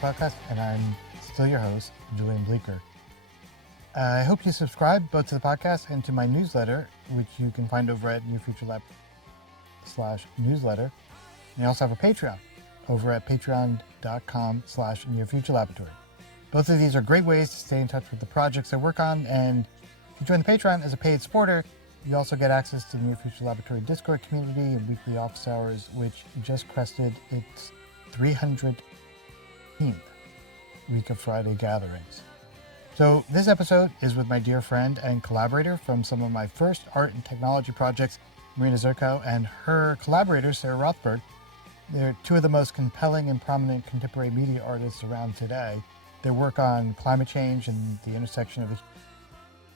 podcast, and I'm still your host, Julian Bleeker. I hope you subscribe both to the podcast and to my newsletter, which you can find over at nearfuturelab.com/newsletter. And I also have a Patreon over at patreon.com/nearfuturelaboratory. Both of these are great ways to stay in touch with the projects I work on, and if you join the Patreon as a paid supporter, you also get access to the Near Future Laboratory Discord community and weekly office hours, which just crested its 300th week of Friday gatherings. So this episode is with my dear friend and collaborator from some of my first art and technology projects, Marina Zurkow, and her collaborator, Sarah Rothberg. They're two of the most compelling and prominent contemporary media artists around today. Their work on climate change and the intersection of the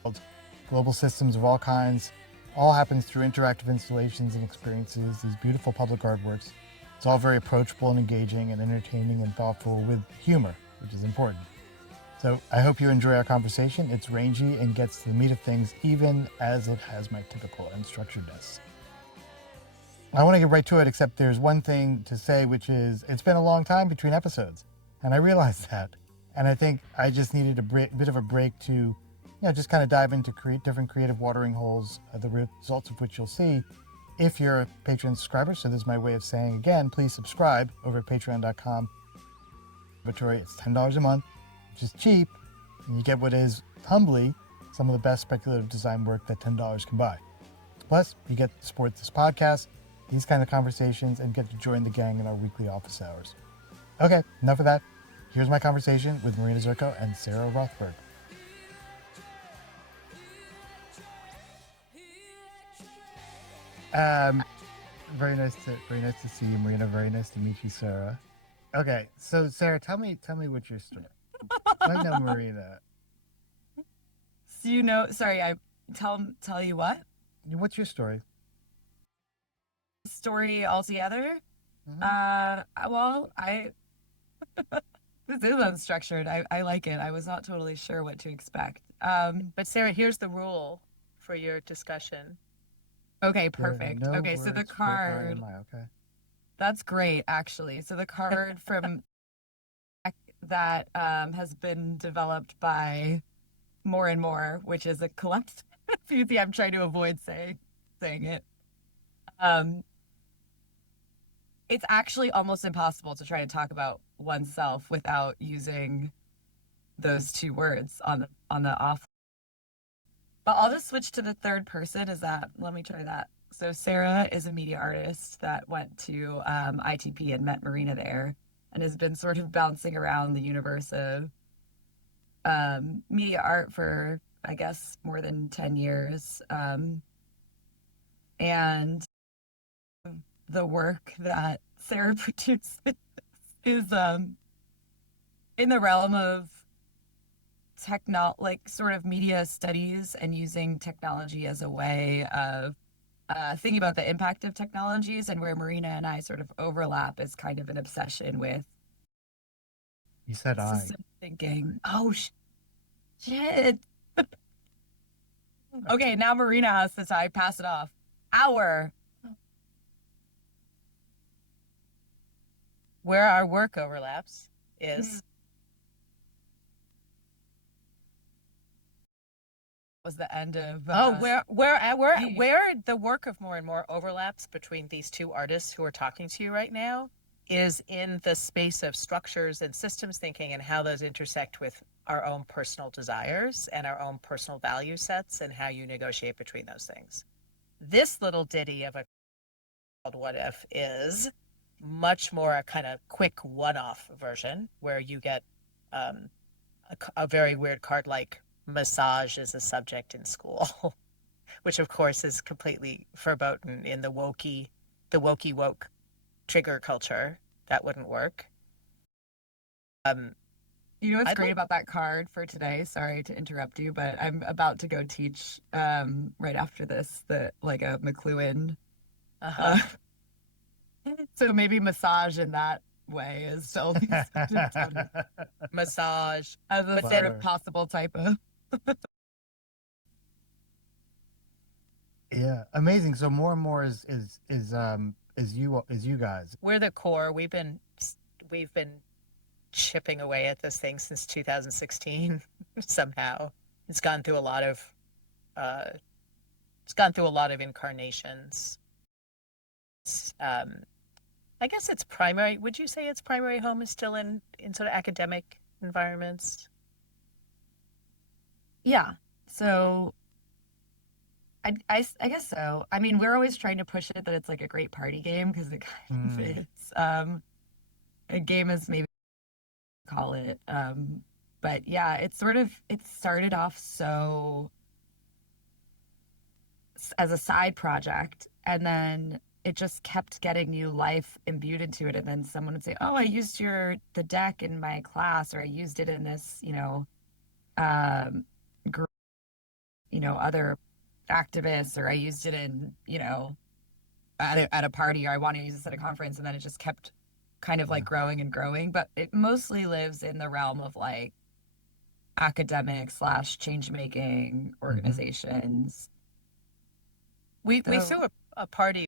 world, global systems of all kinds, all happens through interactive installations and experiences, these beautiful public artworks. It's all very approachable and engaging and entertaining and thoughtful with humor, which is important. So I hope you enjoy our conversation. It's rangy and gets to the meat of things, even as it has my typical unstructuredness. I want to get right to it, except there's one thing to say, which is it's been a long time between episodes, and I realized that. And I think I just needed a bit of a break to just kind of dive into different creative watering holes, the results of which you'll see if you're a Patreon subscriber. So this is my way of saying, again, please subscribe over at patreon.com. It's $10 a month, which is cheap, and you get what is, humbly, some of the best speculative design work that $10 can buy. Plus, you get to support this podcast, these kind of conversations, and get to join the gang in our weekly office hours. Okay, enough of that. Here's my conversation with Marina Zurkow and Sarah Rothberg. Very nice to see you, Marina. Very nice to meet you, Sarah. Okay, so Sarah, tell me what's your story. I know Marina. So sorry, I tell you what? What's your story? Story altogether? Mm-hmm. Well, this is unstructured. I like it. I was not totally sure what to expect. But Sarah, here's the rule for your discussion. Okay, perfect. No okay, so the card. Okay. That's great, actually. So the card from that has been developed by More&More, which is a collective. See, I'm trying to avoid saying it. It's actually almost impossible to try to talk about oneself without using those two words on the off. But I'll just switch to the third person. Let me try that. So Sarah is a media artist that went to ITP and met Marina there and has been sort of bouncing around the universe of media art for, I guess, more than 10 years. And the work that Sarah produces is in the realm of sort of media studies and using technology as a way of thinking about the impact of technologies, and where Marina and I sort of overlap is kind of an obsession with. You said system thinking. Oh, shit. Okay, now Marina has to I pass it off. Where our work overlaps is was the end of where the work of More&More overlaps between these two artists who are talking to you right now is in the space of structures and systems thinking and how those intersect with our own personal desires and our own personal value sets and how you negotiate between those things. This little ditty of a called What If is much more a kind of quick one-off version where you get a very weird card like massage is a subject in school, which of course is completely verboten in the wokey woke trigger culture. That wouldn't work. What's great about that card for today? Sorry to interrupt you, but I'm about to go teach right after this a McLuhan. So maybe massage in that way is still massage as a sort of possible typo. Yeah, amazing. So More&More is you guys. We're the core. We've been chipping away at this thing since 2016 somehow. It's gone through a lot of incarnations. I guess its primary, would you say its primary home is still in sort of academic environments? Yeah. So I guess so. I mean, we're always trying to push it that it's like a great party game because it kind of is. A game is maybe call it. But yeah, it started off so as a side project, and then it just kept getting new life imbued into it. And then someone would say, "Oh, I used the deck in my class, or I used it in this, group, other activists, or I used it in, at a party, or I want to use this at a conference." And then it just kept kind of like growing and growing. But it mostly lives in the realm of like academic / change making organizations. We threw a party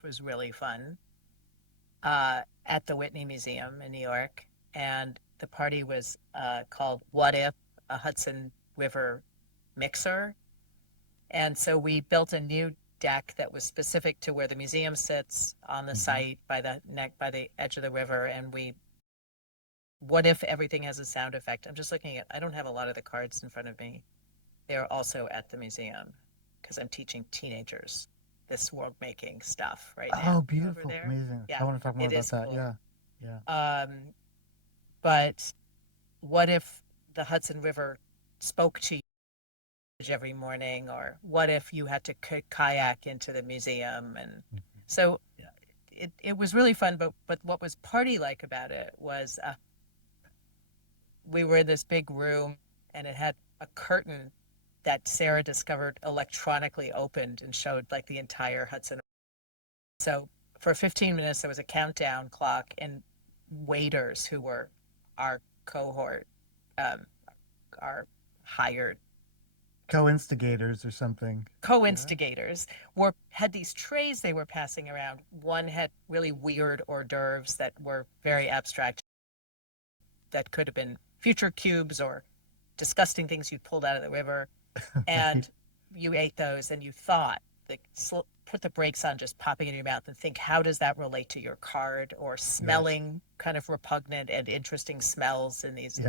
that was really fun at the Whitney Museum in New York. And the party was called What If, a Hudson River mixer. And so we built a new deck that was specific to where the museum sits on the site by the edge of the river. And what if everything has a sound effect? I'm just looking I don't have a lot of the cards in front of me. They're also at the museum because I'm teaching teenagers this world making stuff right now. Oh, beautiful. Amazing. Yeah, I want to talk more about that. Cool. Yeah. But what if the Hudson River spoke to you every morning, or what if you had to kayak into the museum? And so it was really fun. But what was party like about it was we were in this big room, and it had a curtain that Sarah discovered electronically opened and showed like the entire Hudson. So for 15 minutes, there was a countdown clock, and waiters who were our cohort, our hired co-instigators or something. Co-instigators had these trays they were passing around. One had really weird hors d'oeuvres that were very abstract, that could have been future cubes or disgusting things you pulled out of the river. And you ate those, and you thought, put the brakes on just popping in your mouth and think, how does that relate to your card? Or smelling kind of repugnant and interesting smells in these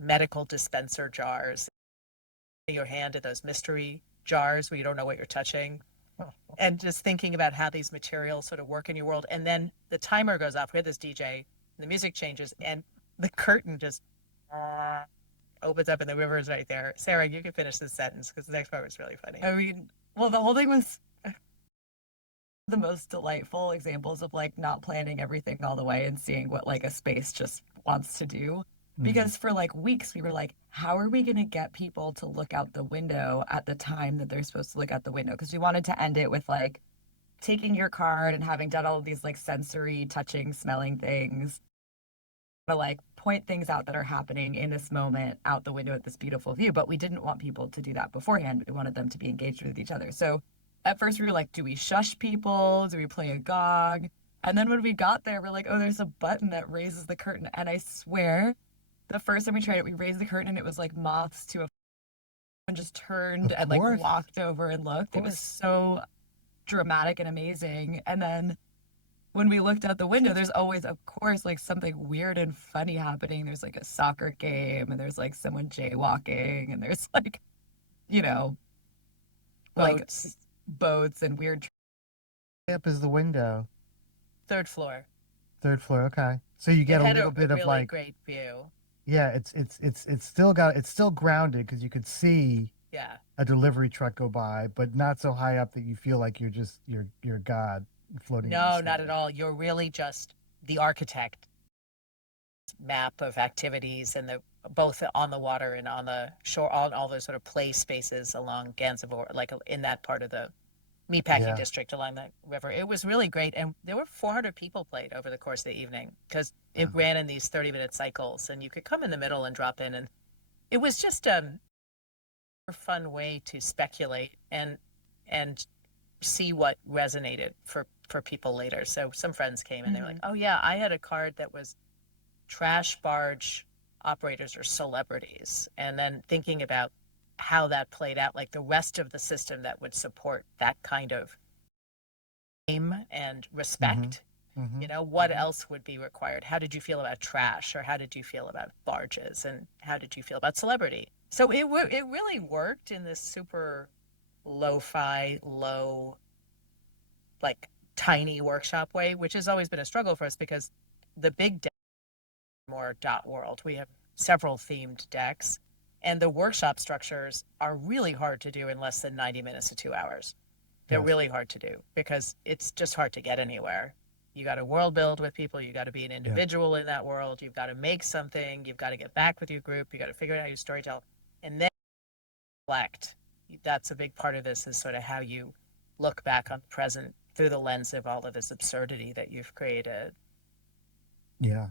medical dispenser jars. Your hand in those mystery jars where you don't know what you're touching. And just thinking about how these materials sort of work in your world. And then the timer goes off. We had this DJ, the music changes, and the curtain just opens up and the river is right there. Sarah, you can finish this sentence because the next part was really funny. I mean, well, the whole thing was the most delightful examples of like not planning everything all the way and seeing what like a space just wants to do. Because for like weeks we were like, how are we going to get people to look out the window at the time that they're supposed to look out the window? Because we wanted to end it with like taking your card and having done all of these like sensory, touching, smelling things, to like point things out that are happening in this moment out the window at this beautiful view. But we didn't want people to do that beforehand. We wanted them to be engaged with each other. So at first we were like, do we shush people? Do we play a gong? And then when we got there, we're like, oh, there's a button that raises the curtain. And I swear, the first time we tried it, we raised the curtain and it was like moths to a and just turned and like walked over and looked. It was so dramatic and amazing. And then when we looked out the window, there's always, of course, like something weird and funny happening. There's like a soccer game, and there's like someone jaywalking, and there's like, boats. like boats and weird. Up is the window. Third floor. Okay. So you get a little bit of like great view. Yeah, it's still grounded because you could see a delivery truck go by, but not so high up that you feel like you're God floating. No, not at all. You're really just the architect. Map of activities and both on the water and on the shore, all those sort of play spaces along Gansevoort, like in that part of the meatpacking district along the river. It was really great, and there were 400 people played over the course of the evening because it ran in these 30-minute cycles, and you could come in the middle and drop in, and it was just a fun way to speculate and see what resonated for people later. So some friends came and they were like, oh yeah, I had a card that was trash barge operators are celebrities, and then thinking about how that played out, like the rest of the system that would support that kind of aim and respect. What else would be required? How did you feel about trash, or how did you feel about barges, and how did you feel about celebrity? So it really worked in this super lo-fi, low, like tiny workshop way, which has always been a struggle for us because the big deck, more dot world, we have several themed decks, and the workshop structures are really hard to do in less than 90 minutes to 2 hours. They're really hard to do because it's just hard to get anywhere. You got to world build with people. You got to be an individual in that world. You've got to make something. You've got to get back with your group. You got to figure out how you storytell, and then reflect. That's a big part of this, is sort of how you look back on the present through the lens of all of this absurdity that you've created. Yeah,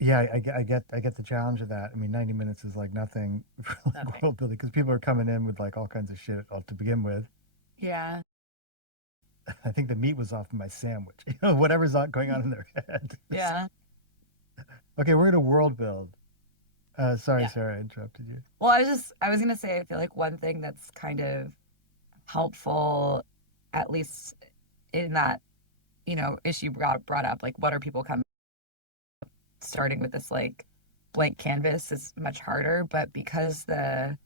I get the challenge of that. I mean, 90 minutes is like nothing for like world building, because people are coming in with like all kinds of shit to begin with. Yeah. I think the meat was off my sandwich. Whatever's going on in their head. Yeah. Okay, we're gonna world build. Sorry, Sarah, I interrupted you. Well, I was gonna say, I feel like one thing that's kind of helpful, at least in that, issue brought up, like what are people coming, starting with this like blank canvas is much harder, but because the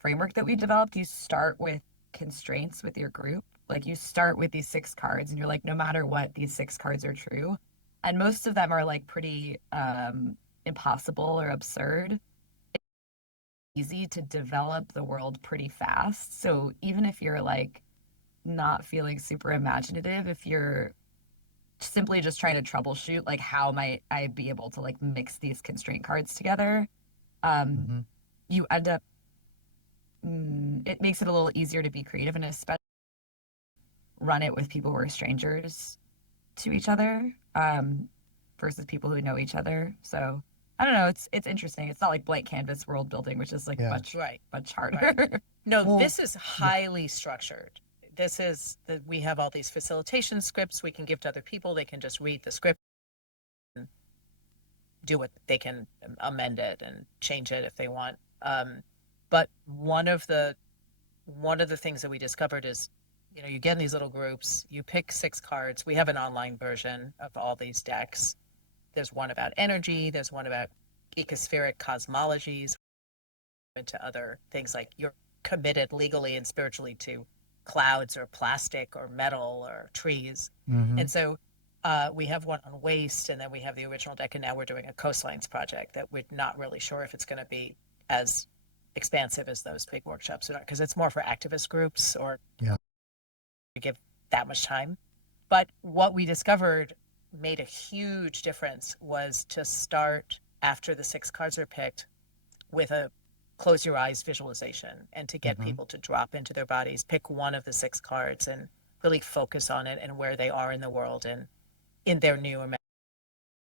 framework that we developed, you start with constraints with your group. Like you start with these 6 cards and you're like, no matter what, these 6 cards are true. And most of them are like pretty impossible or absurd. It's easy to develop the world pretty fast. So even if you're like not feeling super imaginative, if you're simply just trying to troubleshoot, like how might I be able to like mix these constraint cards together, you end up, it makes it a little easier to be creative, and especially run it with people who are strangers to each other, versus people who know each other. So I don't know. It's interesting. It's not like blank canvas world building, which is like much harder. Right. No, this is highly structured. This is we have all these facilitation scripts we can give to other people. They can just read the script and do what they can, amend it and change it if they want. But one of the things that we discovered is, you get in these little groups, you pick 6 cards. We have an online version of all these decks. There's one about energy. There's one about ecospheric cosmologies, into other things like you're committed legally and spiritually to clouds or plastic or metal or trees. And so we have one on waste, and then we have the original deck, and now we're doing a coastlines project that we're not really sure if it's going to be as expansive as those big workshops are, because it's more for activist groups or give that much time. But what we discovered made a huge difference was to start, after the 6 cards are picked, with a close your eyes visualization, and to get people to drop into their bodies, pick one of the 6 cards and really focus on it and where they are in the world and in their new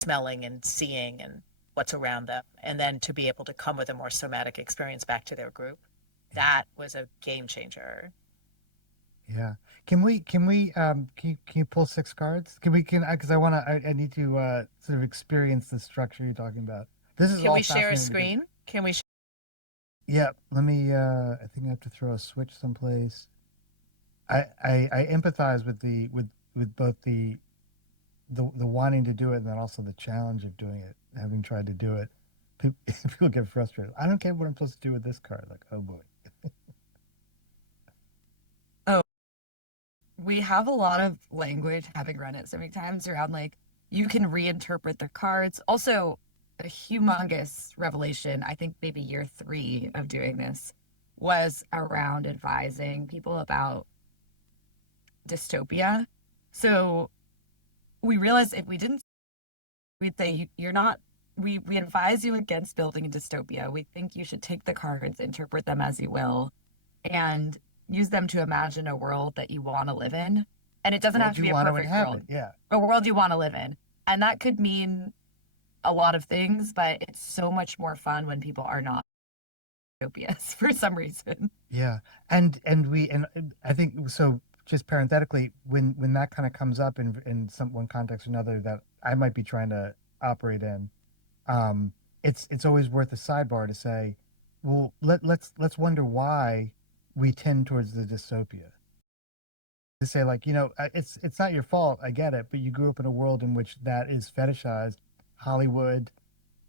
smelling and seeing and what's around them, and then to be able to come with a more somatic experience back to their group. That was a game changer. Yeah. Can you pull 6 cards? Because I need to sort of experience the structure you're talking about. This is Can we share a screen? Can we? Yeah. Let me. I think I have to throw a switch someplace. I empathize with both the wanting to do it and then also the challenge of doing it, having tried to do it. People get frustrated. I don't care what I'm supposed to do with this card. Like, oh boy. We have a lot of language, having run it so many times, around like you can reinterpret the cards. Also, a humongous revelation, I think maybe year 3 of doing this, was around advising people about dystopia. So we realized if we didn't, we'd say we advise you against building a dystopia. We think you should take the cards, interpret them as you will, and use them to imagine a world that you want to live in. And it doesn't have to be a perfect world. Yeah. A world you want to live in. And that could mean a lot of things, but it's so much more fun when people are not dystopias for some reason. Yeah. And I think so. just parenthetically, when that kind of comes up in some one context or another that I might be trying to operate in, it's always worth a sidebar to say, well, let's wonder why we tend towards the dystopia. To say like, it's not your fault, I get it, but you grew up in a world in which that is fetishized. Hollywood,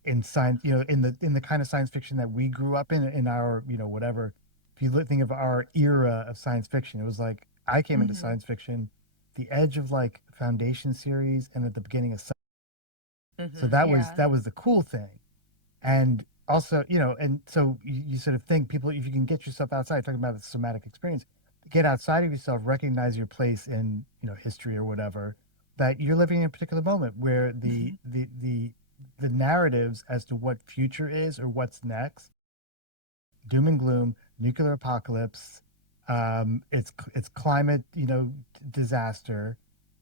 in science, in the kind of science fiction that we grew up in our, whatever. If you think of our era of science fiction, it was like I came into science fiction, the edge of like Foundation series, and at the beginning of so that was the cool thing. And also, and so you sort of think people, if you can get yourself outside, talking about the somatic experience, get outside of yourself, recognize your place in, history or whatever, that you're living in a particular moment where the narratives as to what future is or what's next, doom and gloom, nuclear apocalypse, it's climate, disaster,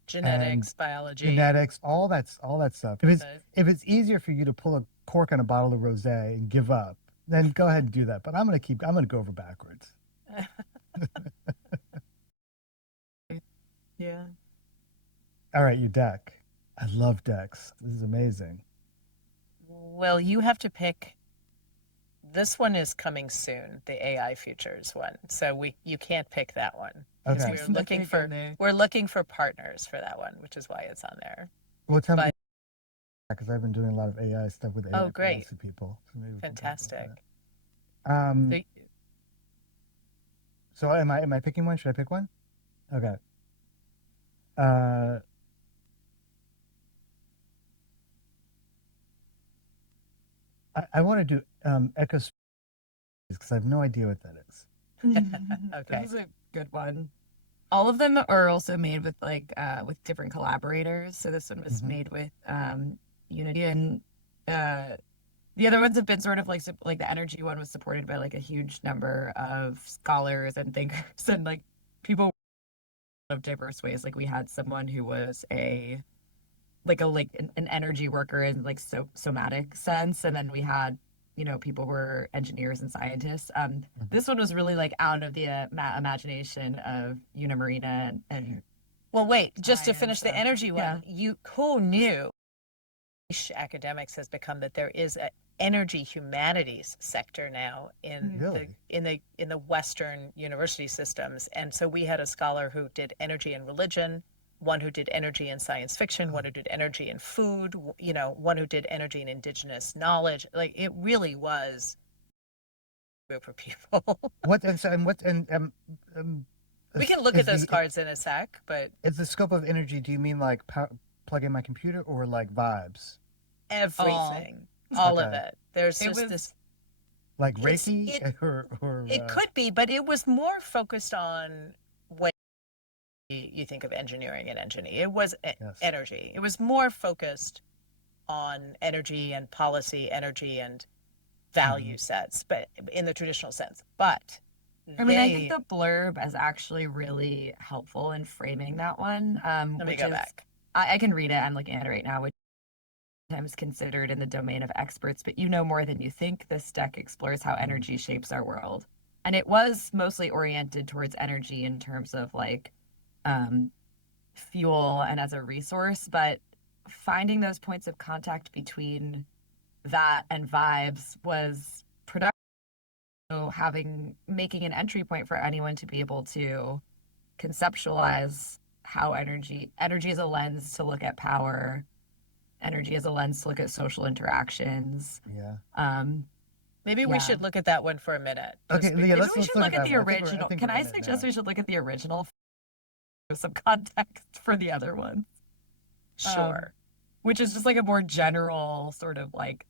genetics, biology, all that stuff. If it's easier for you to pull a cork on a bottle of rosé and give up, then go ahead and do that. But I'm gonna go over backwards. Yeah. All right, your deck. I love decks. This is amazing. Well, you have to pick. This one is coming soon, the AI futures one. So you can't pick that one. Okay. We're looking for partners for that one, which is why it's on there. Well, tell me, because I've been doing a lot of AI stuff with AI great. policy people. So maybe Fantastic. So am I picking one? Should I pick one? Okay. I want to do echo because I have no idea what that is. Okay. This is a good one. All of them are also made with with different collaborators. So this one was made with Unity, and the other ones have been sort of like the energy one was supported by like a huge number of scholars and thinkers and like people of diverse ways. Like we had someone who was an energy worker in like somatic sense, and then we had people who were engineers and scientists. This one was really like out of the imagination of Marina and well, wait, just to finish the energy one, yeah. Who knew academics has become that there is an energy humanities sector now in the Western university systems. And so we had a scholar who did energy and religion, one who did energy and science fiction, one who did energy and food, one who did energy and indigenous knowledge. Like it really was a group of people. We can look at those cards in a sec, but it's the scope of energy. Do you mean like plug in my computer or like vibes? Everything, all of it. There's this like Reiki or it could be, but it was more focused on what you think of engineering and energy. It was energy. It was more focused on energy and policy, energy and value sets, but in the traditional sense. But I think the blurb is actually really helpful in framing that one. Let me go back. I can read it. I'm looking at it right now, which is sometimes considered in the domain of experts, but you know more than you think. This deck explores how energy shapes our world. And it was mostly oriented towards energy in terms of like fuel and as a resource, but finding those points of contact between that and vibes was productive. So making an entry point for anyone to be able to conceptualize how energy is a lens to look at power, energy as a lens to look at social interactions. Maybe we should look at that one for a minute. Okay, maybe we should look at the original. Can I suggest we should look at the original for some context for the other one? Sure. Which is just like a more general sort of like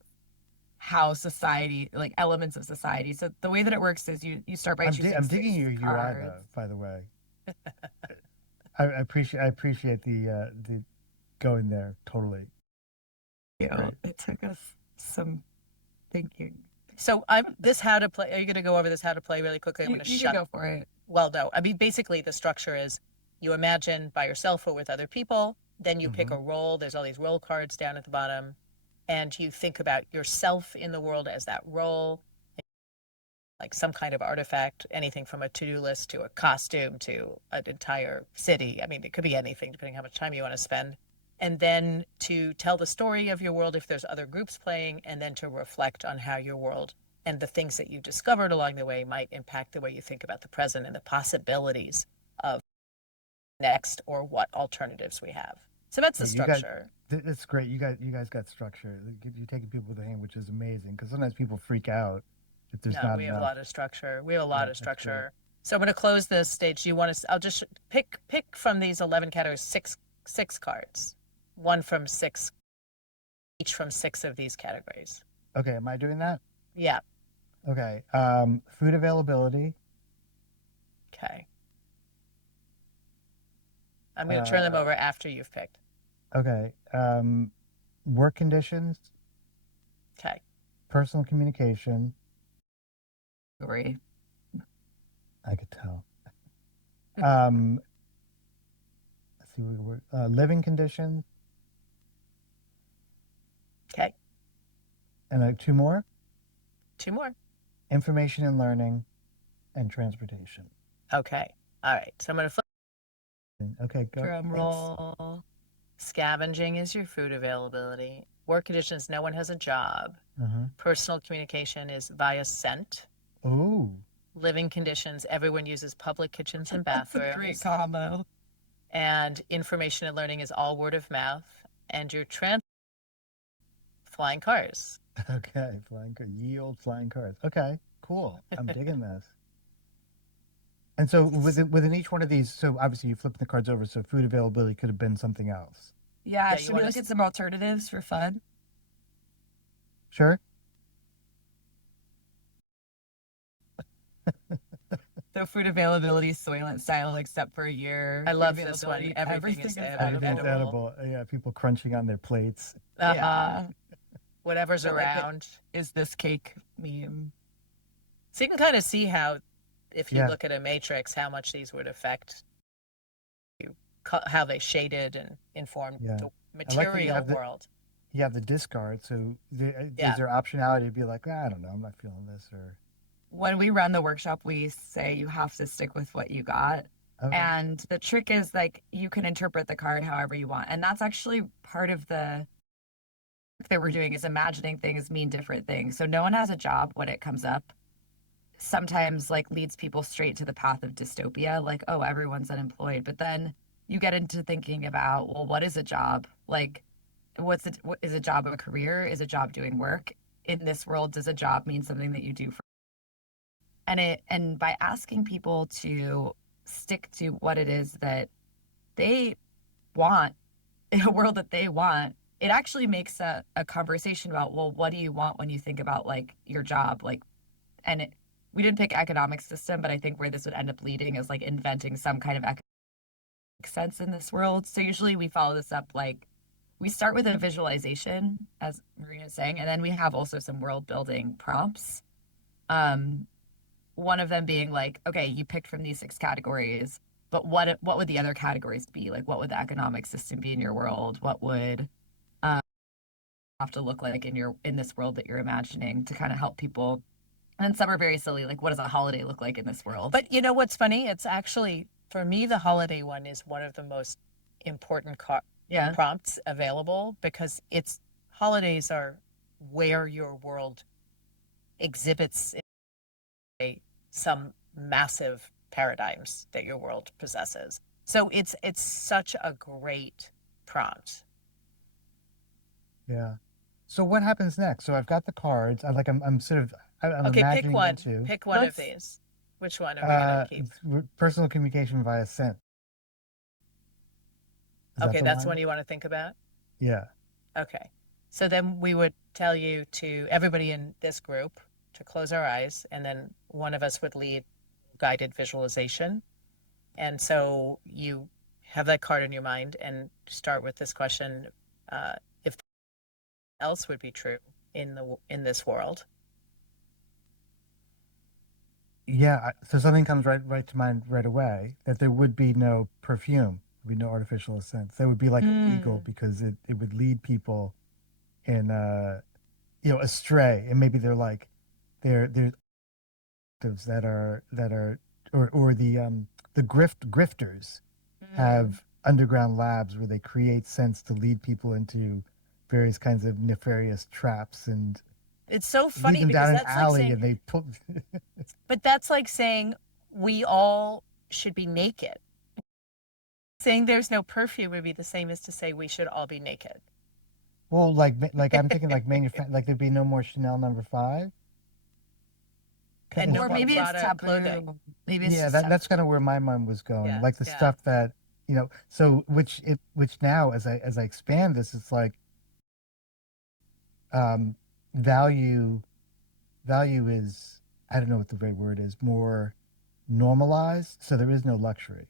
how society, like elements of society. So the way that it works is you start by choosing. I'm digging your UI though, by the way. I appreciate the going there totally. It took us some thinking. So this how to play. Are you going to go over this how to play really quickly? I'm going to shut. You go for it. Well, no. I mean, basically, the structure is you imagine by yourself or with other people. Then you pick a role. There's all these role cards down at the bottom, and you think about yourself in the world as that role. like some kind of artifact, anything from a to-do list to a costume to an entire city. I mean, it could be anything depending how much time you want to spend. And then to tell the story of your world if there's other groups playing, and then to reflect on how your world and the things that you discovered along the way might impact the way you think about the present and the possibilities of next or what alternatives we have. So that's the structure. It's great. You guys got structure. You're taking people with the hand, which is amazing, because sometimes people freak out if there's not we have a enough. lot of structure. We have a lot of that's structure. So I'm going to close this stage. Do you want to? I'll just pick from these 11 categories six cards, one from six, each from six of these categories. Okay, am I doing that? Yeah. Okay. Food availability. Okay. I'm going to turn them over after you've picked. Okay. Work conditions. Okay. Personal communication. Story. I could tell. Let's see. Living conditions. Okay. And two more. Two more. Information and learning, and transportation. Okay. All right. So I'm going to flip. Okay, go. Drum roll. Scavenging is your food availability. Work conditions, no one has a job. Personal communication is via scent. Ooh. Living conditions, everyone uses public kitchens and bathrooms. That's a great combo. And information and learning is all word of mouth. And your flying cars. Okay, ye old flying cars. Okay, cool. I'm digging this. And so within each one of these, so obviously you flip the cards over, so food availability could have been something else. Yeah, should we look at some alternatives for fun? Sure. So food availability, Soylent style, except for a year. I love this one. Everything is edible. Yeah, people crunching on their plates. Yeah. Whatever's around. Is this cake meme? So you can kind of see how, if you look at a matrix, how much these would affect you, how they shaded and informed the material world. You have the discard, so is there optionality to be like, I don't know, I'm not feeling this, or... When we run the workshop, we say you have to stick with what you got. Okay. And the trick is, like, you can interpret the card however you want. And that's actually part of the work that we're doing, is imagining things mean different things. So no one has a job when it comes up. Sometimes, like, leads people straight to the path of dystopia, like, oh, everyone's unemployed. But then you get into thinking about, well, what is a job? Like, what is a job a career? Is a job doing work? In this world, does a job mean something that you do for? And by asking people to stick to what it is that they want, in a world that they want, it actually makes a conversation about, well, what do you want when you think about, like, your job? Like, and we didn't pick economic system, but I think where this would end up leading is, like, inventing some kind of economic sense in this world. So usually we follow this up, like, we start with a visualization, as Marina is saying, and then we have also some world building prompts. One of them being like, okay, you picked from these 6 categories, but what would the other categories be? Like, what would the economic system be in your world? What would have to look like in this world that you're imagining, to kind of help people? And some are very silly, like, what does a holiday look like in this world? But you know what's funny? It's actually, for me, the holiday one is one of the most important prompts available, because holidays are where your world exhibits some massive paradigms that your world possesses. So it's such a great prompt. Yeah. So what happens next? So I've got the cards. I'm Okay, pick one. Two. Pick one of these. Which one are we going to keep? Personal communication via scent. Okay, that's one you want to think about? Yeah. Okay. So then we would tell you, to everybody in this group, to close our eyes, and then one of us would lead guided visualization. And so you have that card in your mind and start with this question: if else would be true in this world. Yeah. So something comes right to mind right away, that there would be no perfume, there would be no artificial scents. There would be like an eagle, because it would lead people in astray, and maybe they're collectives or the grifters have underground labs where they create sense to lead people into various kinds of nefarious traps and It's so lead funny them down because an that's like alley saying, and they pull. but that's like saying we all should be naked. Saying there's no perfume would be the same as to say we should all be naked. Well, like I'm thinking like like there'd be no more Chanel No. 5. And no Or more maybe it's Prada taboo. clothing. Maybe it's Yeah, just that's taboo. kind of where my mind was going. Yeah, Like the yeah. stuff that, so which now as I expand this, it's like um value value is, I don't know what the right word is, more normalized, so there is no luxury.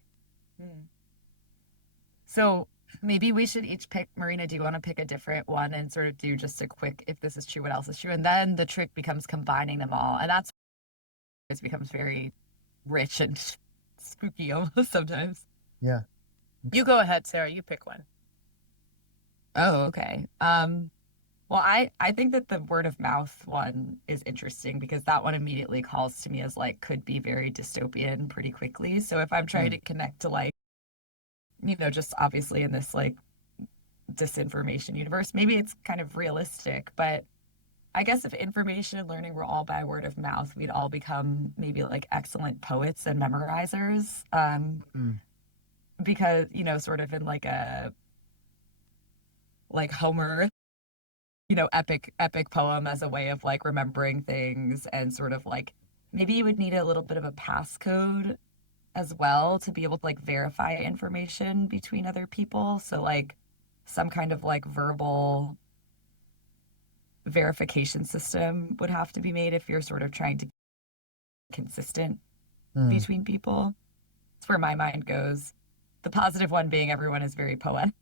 So maybe we should each pick. Marina, do you want to pick a different one and sort of do just a quick, if this is true, what else is true? And then the trick becomes combining them all. And that's it becomes very rich and spooky almost sometimes. Yeah. You go ahead, Sarah. You pick one. Oh, okay. Well, I think that the word of mouth one is interesting because that one immediately calls to me as like could be very dystopian pretty quickly. So if I'm trying to connect to like, just obviously in this like disinformation universe, maybe it's kind of realistic, but I guess if information and learning were all by word of mouth, we'd all become maybe like excellent poets and memorizers. Because, sort of in like a like Homer, epic poem as a way of like remembering things and sort of like maybe you would need a little bit of a passcode as well to be able to like verify information between other people. So like some kind of like verbal verification system would have to be made if you're sort of trying to be consistent between people. That's where my mind goes. The positive one being everyone is very poetic.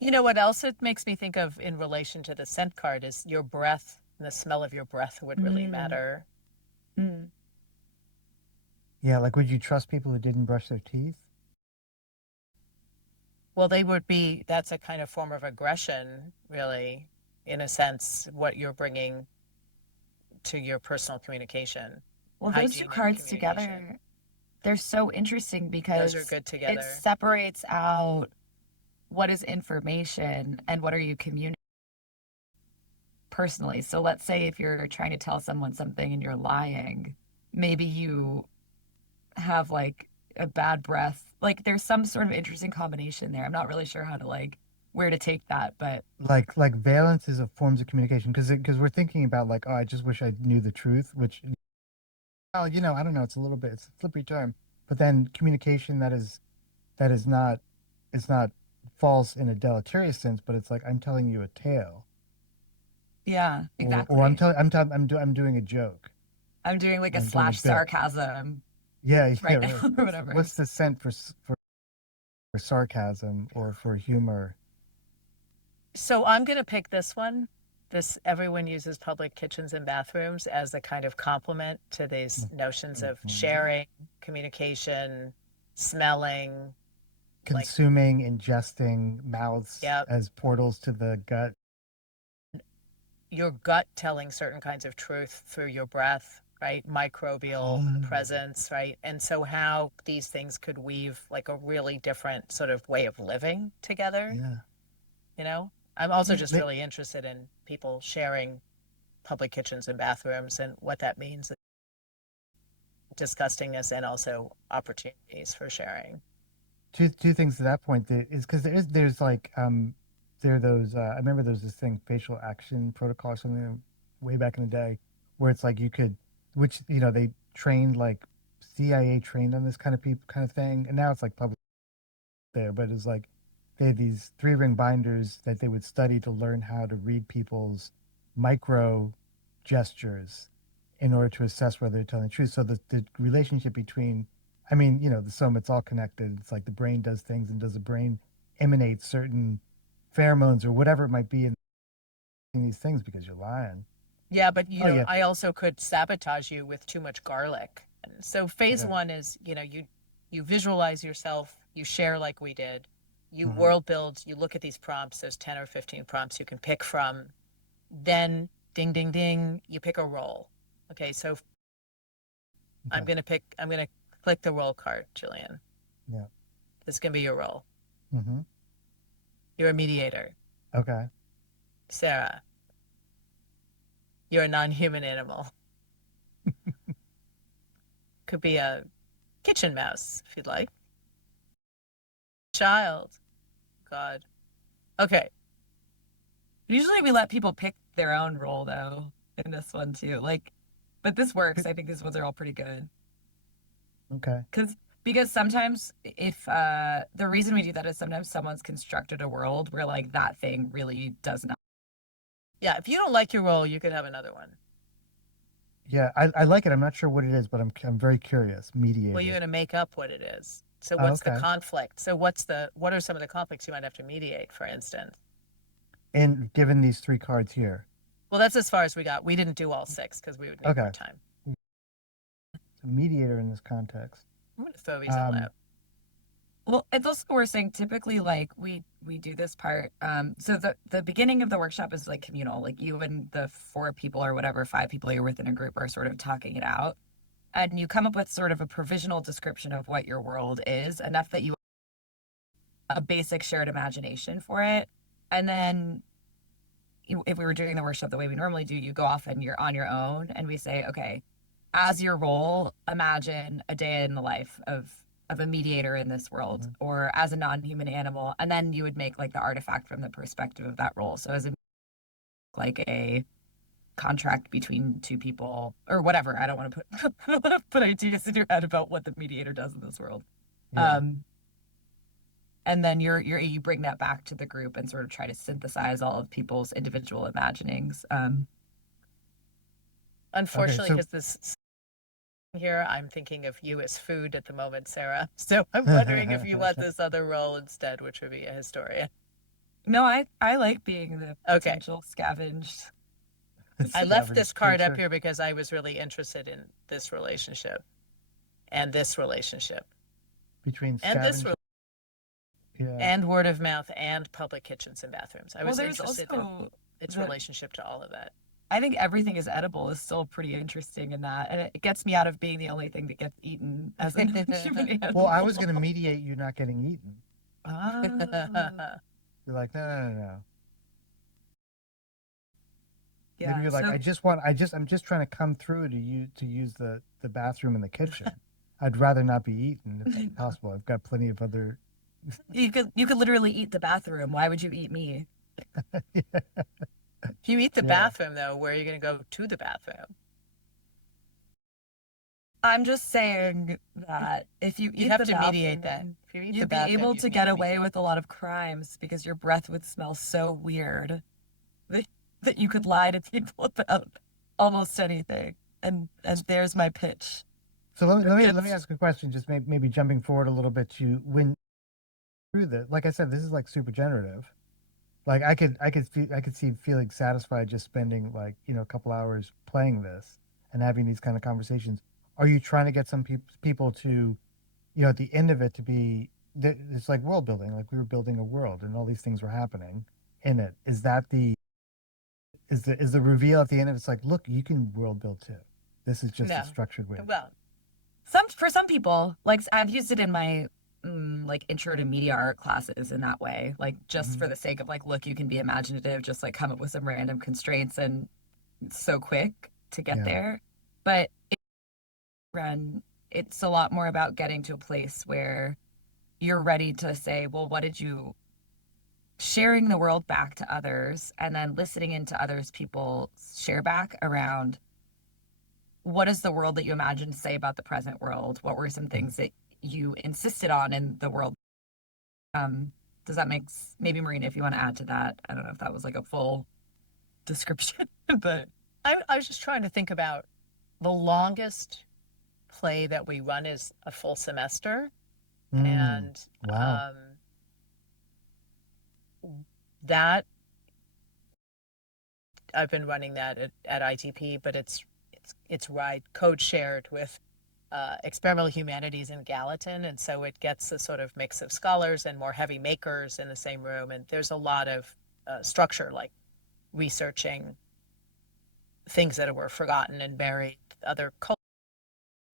You know what else it makes me think of in relation to the scent card is your breath. The smell of your breath would really matter. Yeah, like would you trust people who didn't brush their teeth? Well, that's a kind of form of aggression, really, in a sense, what you're bringing to your personal communication. Well, those two cards together, they're so interesting because those are good together. It separates out what is information and what are you communicating personally. So let's say if you're trying to tell someone something and you're lying, maybe you have like a bad breath. Like there's some sort of interesting combination there. I'm not really sure how to like where to take that, but like valence is a forms of communication because we're thinking about like, oh, I just wish I knew the truth, which, well, I don't know, it's a slippery term, but then communication that is not, it's not false in a deleterious sense, but it's like I'm telling you a tale. Yeah, exactly. Or I'm doing a joke. I'm doing like a I'm slash sarcasm. Yeah, right yeah, now right. or whatever. What's the scent for sarcasm or for humor? So I'm going to pick this one. Everyone uses public kitchens and bathrooms as a kind of complement to these notions of sharing, communication, smelling, consuming, ingesting, mouths as portals to the gut. Your gut telling certain kinds of truth through your breath, right? Microbial presence, right? And so how these things could weave like a really different sort of way of living together. Yeah. I'm also just really interested in people sharing public kitchens and bathrooms and what that means, disgustingness and also opportunities for sharing. Two things to that point is because there's like there are those I remember there was this thing, facial action protocol or something way back in the day, where it's like you could, which they trained, like CIA trained on this kind of thing, and now it's like public there, but it's like they had these 3-ring binders that they would study to learn how to read people's micro gestures in order to assess whether they're telling the truth. So the relationship between, I mean, the sum, it's all connected. It's like the brain does things, and does the brain emanate certain pheromones or whatever it might be in these things because you're lying. Yeah, but I also could sabotage you with too much garlic. So phase one is, you visualize yourself, you share like we did, you world build, you look at these prompts, those 10 or 15 prompts you can pick from, then ding, ding, ding, you pick a role. Okay, so I'm Okay. gonna click the roll card, Jillian. Yeah. This is gonna be your role. Mm-hmm. You're a mediator. Okay. Sarah, you're a non-human animal. Could be a kitchen mouse, if you'd like. Child. God. Okay. Usually we let people pick their own role though in this one too. Like, but this works. I think these ones are all pretty good. Okay. Because sometimes if the reason we do that is sometimes someone's constructed a world where like that thing really does not. Yeah, if you don't like your role, you could have another one. Yeah, I like it. I'm not sure what it is, but I'm very curious. Mediator. Well, you're gonna make up what it is. So Oh, what's the okay. conflict? So what are some of the conflicts you might have to mediate, for instance? And given these three cards here. Well, that's as far as we got. We didn't do all six because we would need more Okay. time. So mediator in this context. I'm gonna throw these all out. Well, it's also we're saying typically like we do this part. So the beginning of the workshop is like communal, like you and the 4 people or whatever 5 people you're within a group are sort of talking it out, and you come up with sort of a provisional description of what your world is, enough that you a basic shared imagination for it, and then if we were doing the workshop the way we normally do, you go off and you're on your own, and we say, okay, as your role, imagine a day in the life of a mediator in this world, Mhm. or as a non-human animal, and then you would make like the artifact from the perspective of that role. So as a like a contract between 2 people or whatever. I don't want to put I don't want to put ideas in your head about what the mediator does in this world. Yeah. And then you bring that back to the group and sort of try to synthesize all of people's individual imaginings. Unfortunately, Okay, so- because this here, I'm thinking of you as food at the moment, Sarah. So I'm wondering if you want this other role instead, which would be a historian. No, I like being the Okay. potential scavenged. I left this card up creature. here because I was really interested in this relationship and this relationship Between and this scavenger. Yeah. and word of mouth and public kitchens and bathrooms. I Well, was there's interested also in its the- relationship to all of that. I think everything is edible is still pretty interesting in that, and it gets me out of being the only thing that gets eaten as a human animal. Well, I was going to mediate you not getting eaten. Ah, You're like, no. yeah. Maybe you're like, so, I'm just trying to come through to use the bathroom and the kitchen. I'd rather not be eaten if possible. I've got plenty of other. you could literally eat the bathroom. Why would you eat me? If you eat the Yeah. bathroom, though, where are you going to go to the bathroom? I'm just saying that if you eat You'd have the to mediate that. bathroom, If you eat the you'd be bathroom, able you'd to need get away mediate. with a lot of crimes because your breath would smell so weird that you could lie to people about almost anything. And there's my pitch. So let me It's- ask a question. Just maybe jumping forward a little bit to when through this. Like I said, this is like super generative. Like I could see feeling satisfied just spending like a couple hours playing this and having these kind of conversations. Are you trying to get some people to, at the end of it to be it's like world building, like we were building a world and all these things were happening in it. Is that is the reveal at the end of it's like, look, you can world build too. This is just No. a structured way. Well, For some people, like I've used it in my like intro to media art classes in that way, like just for the sake of like, look, you can be imaginative, just like come up with some random constraints and it's so quick to get Yeah. there. But it's a lot more about getting to a place where you're ready to say, well, what did you sharing the world back to others and then listening into others people share back around what is the world that you imagined to say about the present world? What were some things that you insisted on in the world? Does that make maybe Marina, if you want to add to that? I don't know if that was like a full description, but I was just trying to think about the longest play that we run is a full semester. And wow. that I've been running that at ITP, but it's code shared with experimental humanities in Gallatin, and so it gets a sort of mix of scholars and more heavy makers in the same room, and there's a lot of structure, like researching things that were forgotten and buried, other cultures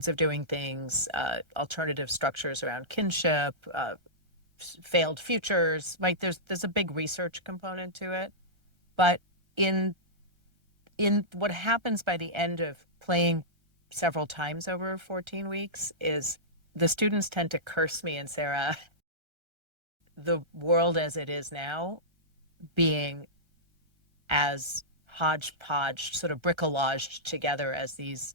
of doing things, alternative structures around kinship, failed futures. Like there's a big research component to it, but in what happens by the end of playing several times over 14 weeks is the students tend to curse me and Sarah the world as it is now being as hodgepodge, sort of bricolaged together as these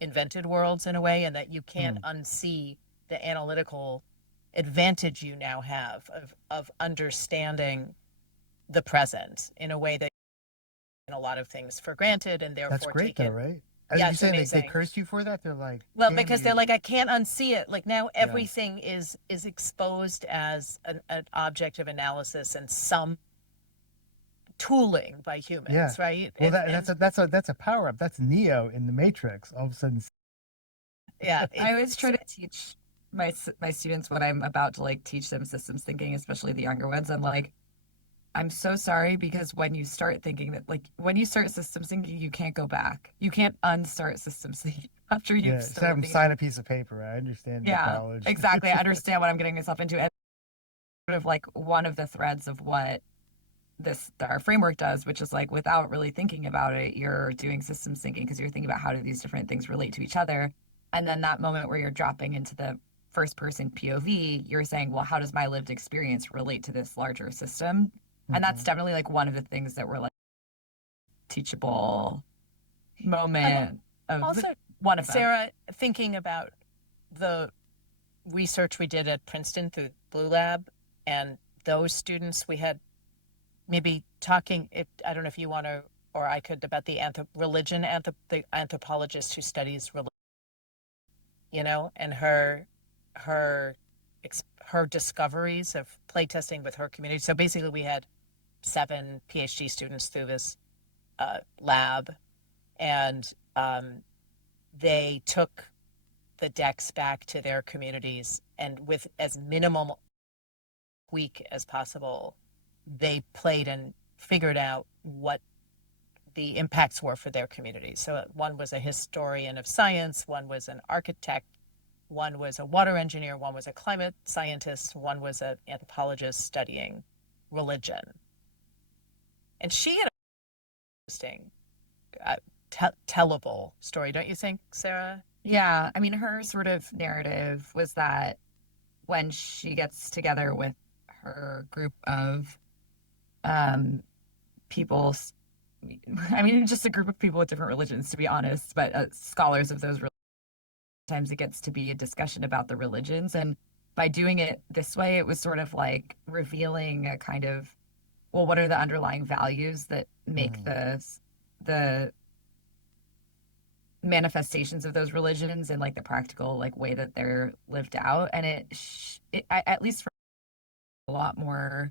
invented worlds in a way, and that you can't unsee the analytical advantage you now have of understanding the present in a way that a lot of things for granted, and therefore That's great though, right? As Yeah, you it's saying amazing. they curse you for that? They're like, Well, "Damn because you." they're like, I can't unsee it. Like now everything is exposed as an object of analysis and some tooling by humans, Yeah. right? Well, And that's a power up. That's Neo in the Matrix. All of a sudden, yeah, I always try to teach my students what I'm about to like teach them systems thinking, especially the younger ones. I'm like, I'm so sorry because when you start thinking that, like, when you start systems thinking, you can't go back. You can't unstart systems thinking after you've just have started them thinking. sign a piece of paper. I understand the Yeah, college. exactly. I understand what I'm getting myself into. And sort of like one of the threads of what our framework does, which is like without really thinking about it, you're doing systems thinking because you're thinking about how do these different things relate to each other. And then that moment where you're dropping into the first person POV, you're saying, well, how does my lived experience relate to this larger system? And that's definitely like one of the things that we're like teachable moment of also, one of them. Sarah, thinking about the research we did at Princeton through Blue Lab, and those students we had maybe talking. I don't know if you want to, or I could, about the the anthropologist who studies religion, and her discoveries of playtesting with her community. So basically, we had 7 PhD students through this lab, and they took the decks back to their communities, and with as minimal tweak as possible, they played and figured out what the impacts were for their communities. So one was a historian of science, one was an architect, one was a water engineer, one was a climate scientist, one was an anthropologist studying religion. And she had an interesting tellable story, don't you think, Sarah? Yeah, I mean, her sort of narrative was that when she gets together with her group of people, I mean, just a group of people with different religions, to be honest, but scholars of those religions, sometimes it gets to be a discussion about the religions. And by doing it this way, it was sort of like revealing a kind of, well, what are the underlying values that make the manifestations of those religions and like the practical like way that they're lived out. And at least for a lot more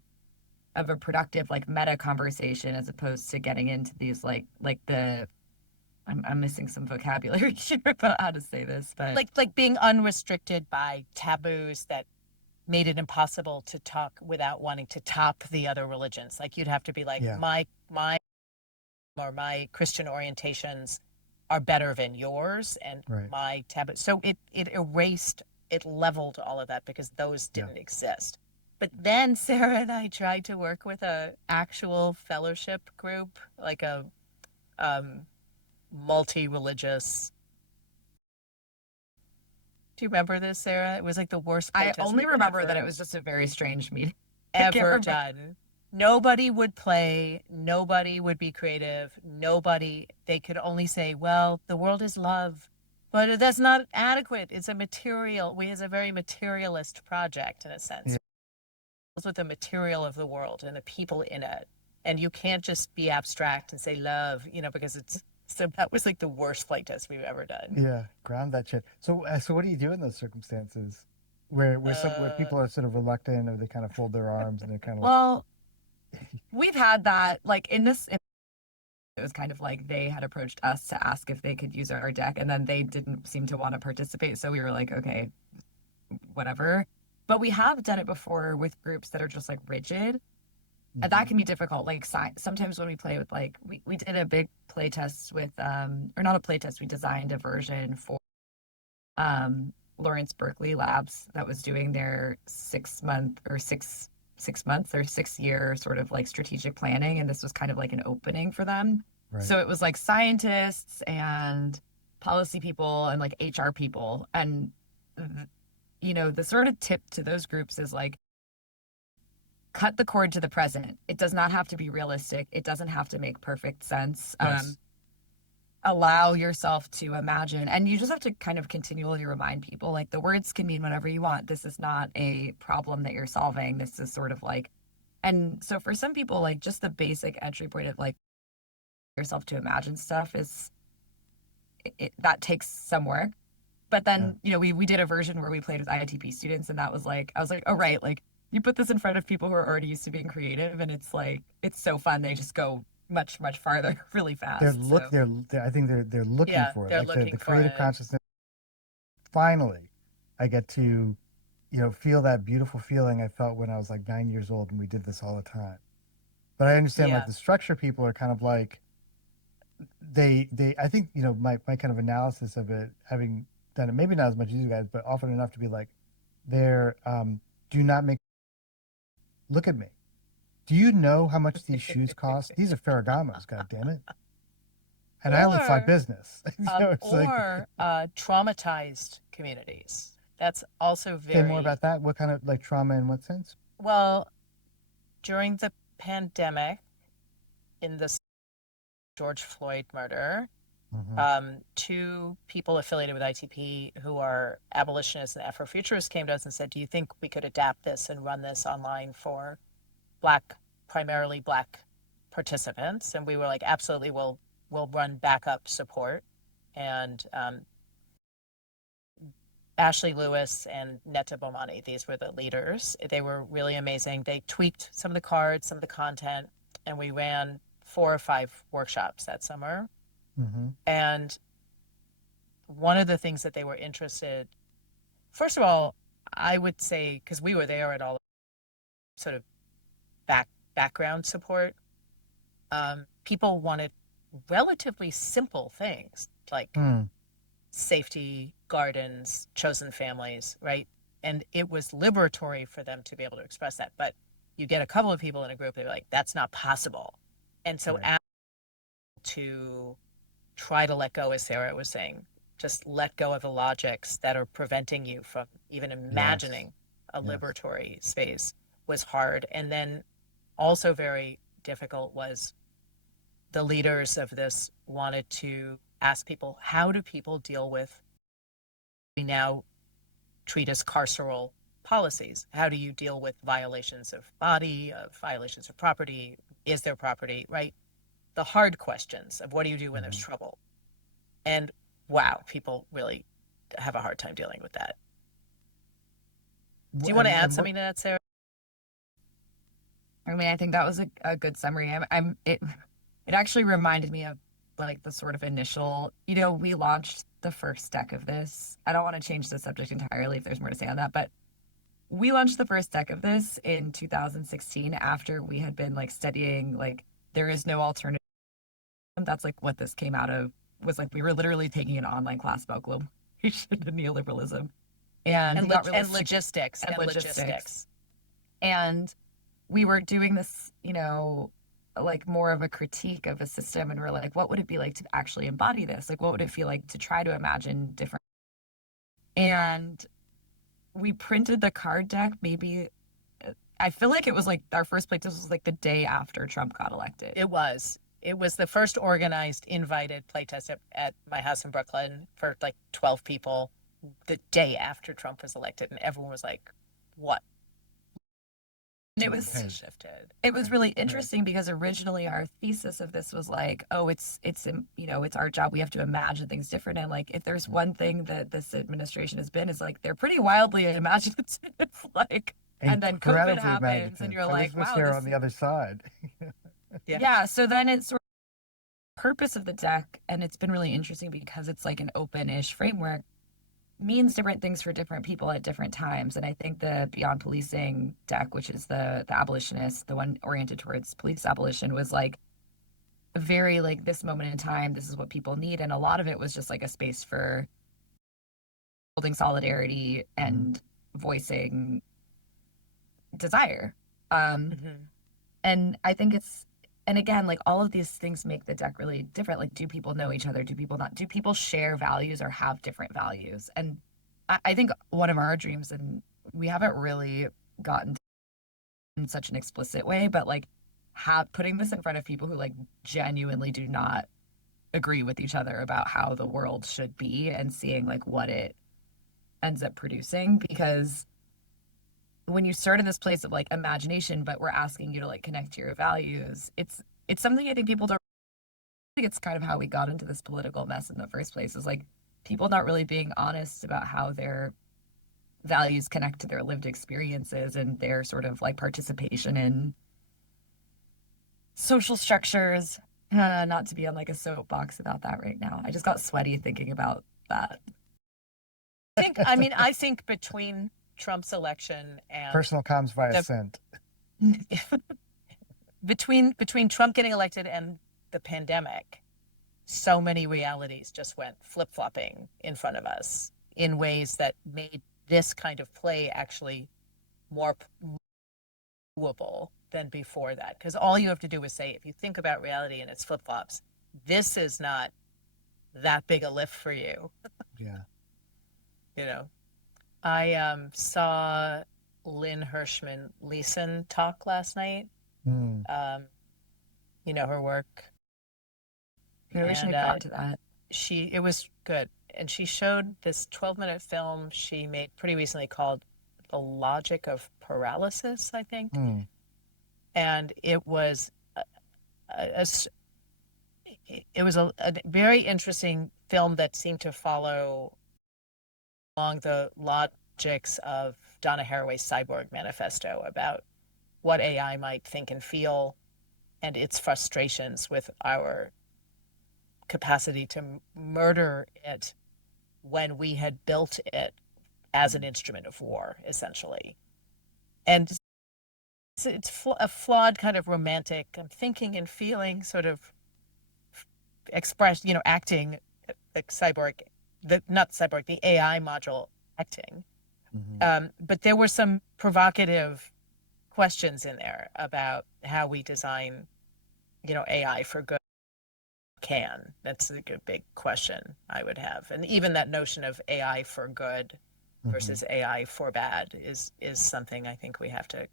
of a productive like meta conversation as opposed to getting into these like I'm missing some vocabulary here about how to say this, but like being unrestricted by taboos that made it impossible to talk without wanting to top the other religions. Like you'd have to be like, my Christian orientations are better than yours, and my taboo. So it erased, it leveled all of that because those didn't exist. But then Sarah and I tried to work with a actual fellowship group, like a multi-religious. Do you remember this, Sarah? It was like the worst. I only remember that it was just a very strange meeting. Ever done. Nobody would play. Nobody would be creative. They could only say, well, the world is love. But that's not adequate. It's a very materialist project in a sense. Yeah. It deals with the material of the world and the people in it. And you can't just be abstract and say love, because so that was like the worst flight test we've ever done. Yeah, ground that shit. So what do you do in those circumstances where people are sort of reluctant, or they kind of fold their arms and they're kind of well, we've had that like in this. It was kind of like they had approached us to ask if they could use our deck, and then they didn't seem to want to participate. So we were like, okay, whatever. But we have done it before with groups that are just like rigid. And that can be difficult. Like sometimes when we play with like, we did a big play test with, or not a play test, we designed a version for Lawrence Berkeley Labs that was doing their 6 year sort of like strategic planning, and this was kind of like an opening for them. Right. So it was like scientists and policy people and like HR people, and the sort of tip to those groups is like cut the cord to the present. It does not have to be realistic. It doesn't have to make perfect sense. Yes. Allow yourself to imagine, and you just have to kind of continually remind people like the words can mean whatever you want. This is not a problem that you're solving. This is sort of like, and so for some people, like just the basic entry point of like yourself to imagine stuff is that takes some work. But then, we did a version where we played with IITP students, and that was like, I was like, oh, right, like you put this in front of people who are already used to being creative, and it's like, it's so fun. They just go much, much farther really fast. I think they're looking for it. They're like looking the for creative it. consciousness. Finally, I get to, feel that beautiful feeling I felt when I was like 9 years old and we did this all the time. But I understand like Yeah. the structure people are kind of like, I think, my kind of analysis of it, having done it, maybe not as much as you guys, but often enough to be like, do not make, look at me. Do you know how much these shoes cost? These are Ferragamos, God damn it. And I only fly Or- business. So it's like, Or traumatized communities. That's also say very more about that. What kind of like trauma in what sense? well. During the pandemic, in the George Floyd murder, two people affiliated with ITP who are abolitionists and Afrofuturists came to us and said, "Do you think we could adapt this and run this online for primarily Black participants?" And we were like, "Absolutely, we'll run backup support." And Ashley Lewis and Netta Bomani, these were the leaders. They were really amazing. They tweaked some of the cards, some of the content, and we ran 4 or 5 workshops that summer. And one of the things that they were interested, first of all, I would say, because we were there at all sort of background support, people wanted relatively simple things like safety, gardens, chosen families, right? And it was liberatory for them to be able to express that. But you get a couple of people in a group, they're like, that's not possible. And so to try to let go, as Sarah was saying, just let go of the logics that are preventing you from even imagining a liberatory space was hard. And then also very difficult was the leaders of this wanted to ask people, how do people deal with we now treat as carceral policies? How do you deal with violations of body, of violations of property? Is there property, right? The hard questions of what do you do when there's trouble? And wow, people really have a hard time dealing with that. Do you want to add something to that, Sarah? I mean, I think that was a good summary. It actually reminded me of like the sort of initial, we launched the first deck of this. I don't want to change the subject entirely if there's more to say on that, but we launched the first deck of this in 2016 after we had been like studying like there is no alternative. That's like what this came out of, was like we were literally taking an online class about globalization and neoliberalism and logistics. And we were doing this, like more of a critique of a system, and we're like, what would it be like to actually embody this? Like, what would it feel like to try to imagine different? And we printed the card deck maybe, I feel like it was like our first playtest was like the day after Trump got elected. It was the first organized, invited playtest at my house in Brooklyn for like 12 people the day after Trump was elected, and everyone was like, what? And it was shifted. It was really interesting because originally our thesis of this was like, oh, it's our job. We have to imagine things different. And like, if there's one thing that this administration has been, is like they're pretty wildly imaginative. Like, and then COVID happens, and you're like, wow, here on the other side. Yeah. So then it's sort of the purpose of the deck, and it's been really interesting because it's like an open-ish framework, means different things for different people at different times. And I think the Beyond Policing deck, which is the abolitionist, the one oriented towards police abolition, was like very like this moment in time, this is what people need. And a lot of it was just like a space for building solidarity and voicing desire. And I think and again, like all of these things make the deck really different. Like, do people know each other? Do people not? Do people share values or have different values? And I think one of our dreams, and we haven't really gotten in such an explicit way, but like putting this in front of people who like genuinely do not agree with each other about how the world should be, and seeing like what it ends up producing. Because when you start in this place of like imagination, but we're asking you to like connect to your values, it's something I think people don't. I think it's kind of how we got into this political mess in the first place, is like people not really being honest about how their values connect to their lived experiences and their sort of like participation in social structures. Not to be on like a soapbox about that right now. I just got sweaty thinking about that. I think between Trump's election and personal comms via sent. between Trump getting elected and the pandemic, so many realities just went flip-flopping in front of us in ways that made this kind of play actually more doable than before that. Because all you have to do is say, if you think about reality and its flip-flops, this is not that big a lift for you. Yeah. You know, I saw Lynn Hirschman Leeson talk last night. You know her work. I wish I'd gone to that. It was good. And she showed this 12-minute film she made pretty recently called The Logic of Paralysis, I think. And it was a very interesting film that seemed to follow along the logics of Donna Haraway's Cyborg Manifesto about what AI might think and feel, and its frustrations with our capacity to murder it when we had built it as an instrument of war, essentially. And it's a flawed kind of romantic thinking and feeling sort of expressed, acting like the AI module acting. But there were some provocative questions in there about how we design, AI for good. That's a big question I would have. And even that notion of AI for good versus AI for bad is something I think we have to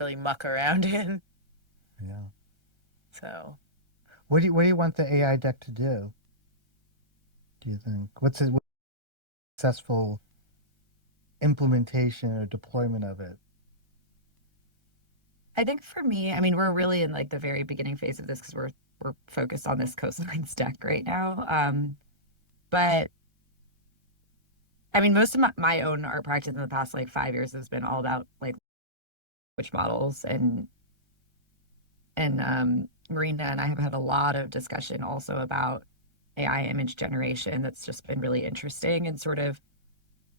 really muck around in. Yeah. So what do you want the AI deck to do you think? What's a successful implementation or deployment of it? I think for me, I mean, we're really in like the very beginning phase of this because we're focused on this coastlines deck right now. But I mean, most of my own art practice in the past like 5 years has been all about like language models, and Marina and I have had a lot of discussion also about AI image generation. That's just been really interesting, and sort of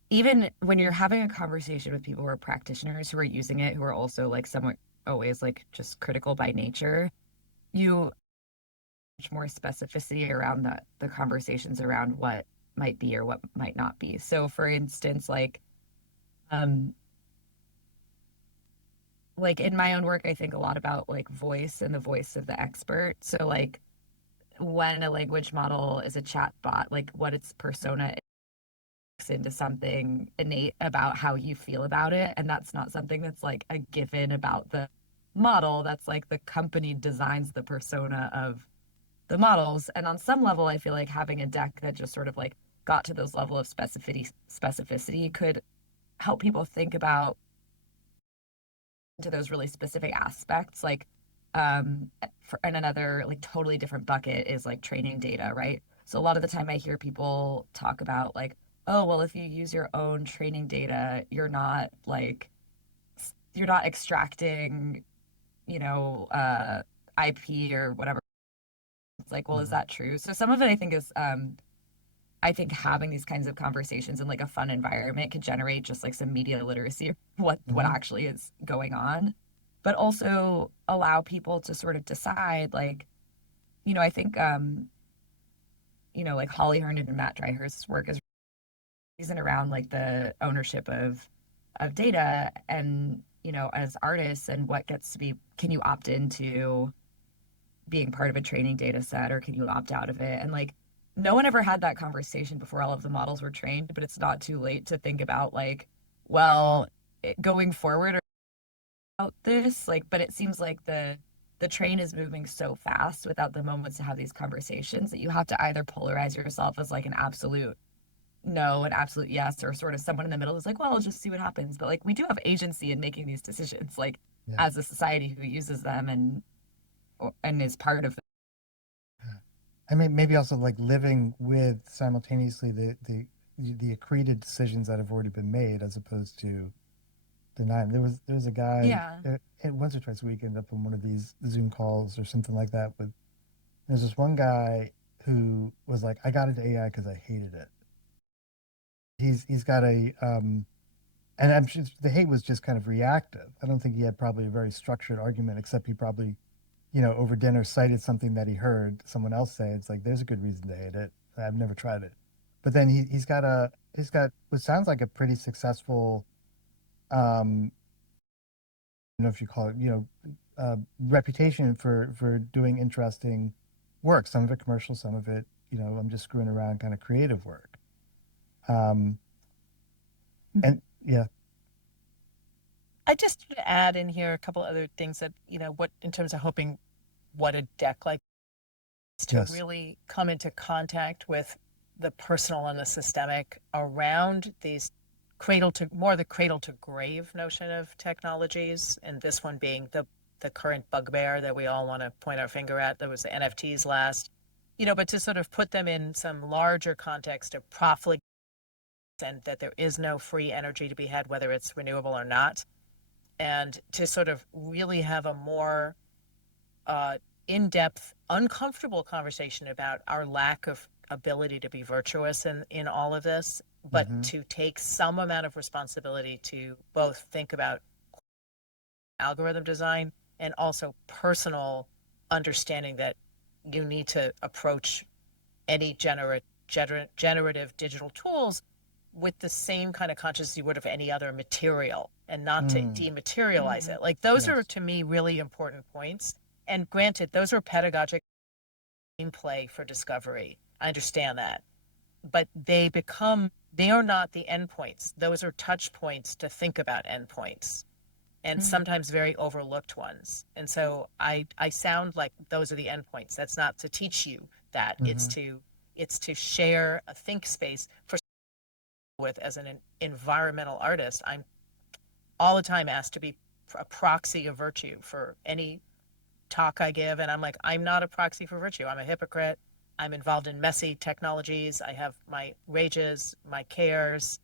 even when you're having a conversation with people who are practitioners who are using it, who are also like somewhat always like just critical by nature, you much more specificity around the conversations around what might be or what might not be. So for instance, like in my own work, I think a lot about like voice and the voice of the expert. So like when a language model is a chat bot, like what its persona is into something innate about how you feel about it. And that's not something that's like a given about the model. That's like the company designs the persona of the models. And on some level, I feel like having a deck that just sort of like got to those level of specificity could help people think about to those really specific aspects. Like and another like totally different bucket is like training data, right? So a lot of the time I hear people talk about like, oh, well, if you use your own training data, you're not extracting, IP or whatever. It's like, well, is that true? So some of it I think is I think having these kinds of conversations in like a fun environment could generate just like some media literacy, what actually is going on, but also allow people to sort of decide like, I think, like Holly Herndon and Matt Dryhurst's work is reason around like the ownership of data and, as artists and what gets to be, can you opt into being part of a training data set or can you opt out of it? And like, no one ever had that conversation before all of the models were trained, but it's not too late to think about like, well, going forward about this, like, but it seems like the train is moving so fast without the moments to have these conversations that you have to either polarize yourself as like an absolute no, an absolute yes, or sort of someone in the middle is like, well, I'll just see what happens. But like we do have agency in making these decisions, like Yeah. as a society who uses them and is part of. I mean, maybe also like living with simultaneously the accreted decisions that have already been made, as opposed to denying. There was a guy, Yeah. once or twice a week, ended up on one of these Zoom calls or something like that. With there's this one guy who was like, I got into AI because I hated it. He's got and I'm sure the hate was just kind of reactive. I don't think he had probably a very structured argument, except he probably, over dinner cited something that he heard someone else say. It's like, there's a good reason to hate it. I've never tried it. But then he's got what sounds like a pretty successful, I don't know if you call it, reputation for doing interesting work. Some of it commercial, some of it, I'm just screwing around kind of creative work. And yeah. I just want to add in here a couple other things that, what in terms of hoping what a deck like is to Yes. really come into contact with the personal and the systemic around these the cradle to grave notion of technologies, and this one being the current bugbear that we all want to point our finger at. That was the NFTs last, but to sort of put them in some larger context of profligate and that there is no free energy to be had, whether it's renewable or not, and to sort of really have a more in-depth, uncomfortable conversation about our lack of ability to be virtuous in all of this, but to take some amount of responsibility to both think about algorithm design and also personal understanding that you need to approach any generative digital tools with the same kind of consciousness you would of any other material, and not to dematerialize it. Like those are, to me, really important points. And granted, those are pedagogic gameplay for discovery. I understand that. But they are not the endpoints. Those are touch points to think about endpoints, and sometimes very overlooked ones. And so I sound like those are the endpoints. That's not to teach you that. It's to share a think space for with as an environmental artist. I'm all the time asked to be a proxy of virtue for any talk I give, and I'm like, I'm not a proxy for virtue. I'm a hypocrite. I'm involved in messy technologies. I have my rages, my cares,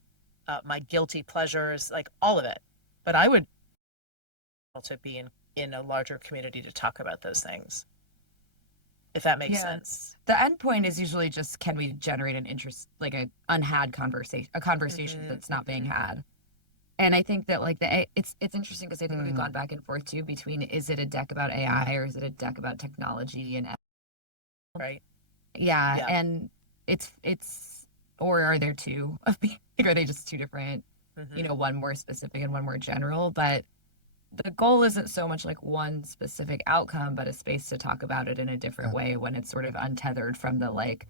my guilty pleasures, like all of it. But I would also be in a larger community to talk about those things, if that makes sense. The end point is usually just, can we generate an interest, like a unhad conversation, a conversation that's not being had. And I think that like it's interesting because I think we've gone back and forth too between, is it a deck about AI or is it a deck about technology and right? Yeah. And it's or are there two of being, are they just two different, one more specific and one more general? But the goal isn't so much like one specific outcome, but a space to talk about it in a different way when it's sort of untethered from the like